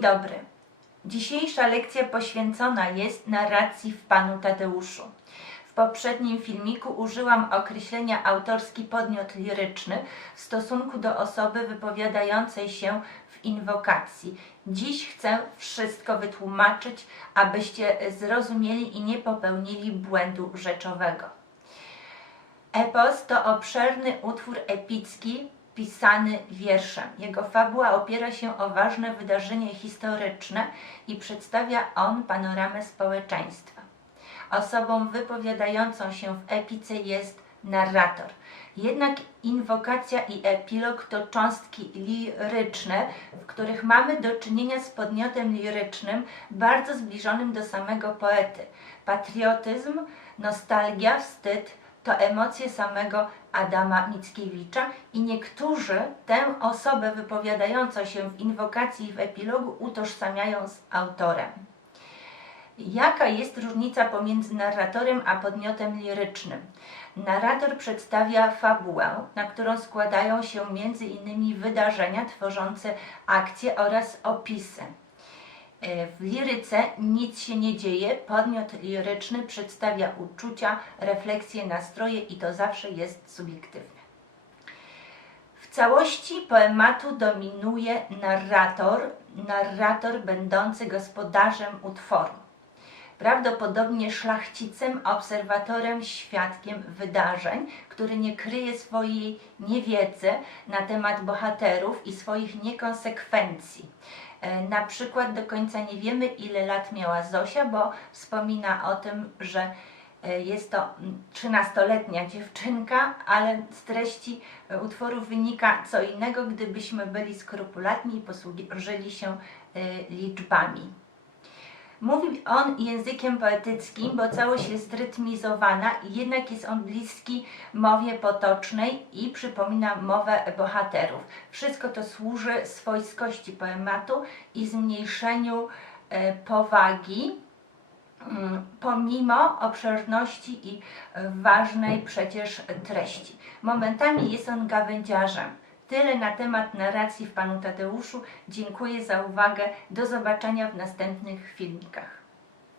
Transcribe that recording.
dobry. Dzisiejsza lekcja poświęcona jest narracji w Panu Tadeuszu. W poprzednim filmiku użyłam określenia autorski podmiot liryczny w stosunku do osoby wypowiadającej się w inwokacji. Dziś chcę wszystko wytłumaczyć, abyście zrozumieli i nie popełnili błędu rzeczowego. Epos to obszerny utwór epicki pisany wierszem. Jego fabuła opiera się o ważne wydarzenie historyczne i przedstawia on panoramę społeczeństwa. Osobą wypowiadającą się w epice jest narrator. Jednak inwokacja i epilog to cząstki liryczne, w których mamy do czynienia z podmiotem lirycznym bardzo zbliżonym do samego poety. Patriotyzm, nostalgia, wstyd to emocje samego Adama Mickiewicza i niektórzy tę osobę wypowiadającą się w inwokacji i w epilogu utożsamiają z autorem. Jaka jest różnica pomiędzy narratorem a podmiotem lirycznym? Narrator przedstawia fabułę, na którą składają się m.in. wydarzenia tworzące akcje oraz opisy. E, W liryce nic się nie dzieje, podmiot liryczny przedstawia uczucia, refleksje, nastroje i to zawsze jest subiektywne. W całości poematu dominuje narrator, narrator będący gospodarzem utworu. Prawdopodobnie szlachcicem, obserwatorem, świadkiem wydarzeń, który nie kryje swojej niewiedzy na temat bohaterów i swoich niekonsekwencji. E, Na przykład do końca nie wiemy, ile lat miała Zosia, bo wspomina o tym, że e, jest to mm, 13-letnia dziewczynka, ale z treści e, utworu wynika co innego, gdybyśmy byli skrupulatni i posłużyli się liczbami. Mówi on językiem poetyckim, bo całość jest rytmizowana jednak jest on bliski mowie potocznej i przypomina mowę bohaterów. Wszystko to służy swojskości poematu i zmniejszeniu e, powagi, mm, pomimo obszerności i e, ważnej przecież treści. Momentami jest on gawędziarzem. Tyle na temat narracji w Panu Tadeuszu. Dziękuję za uwagę. Do zobaczenia w następnych filmikach.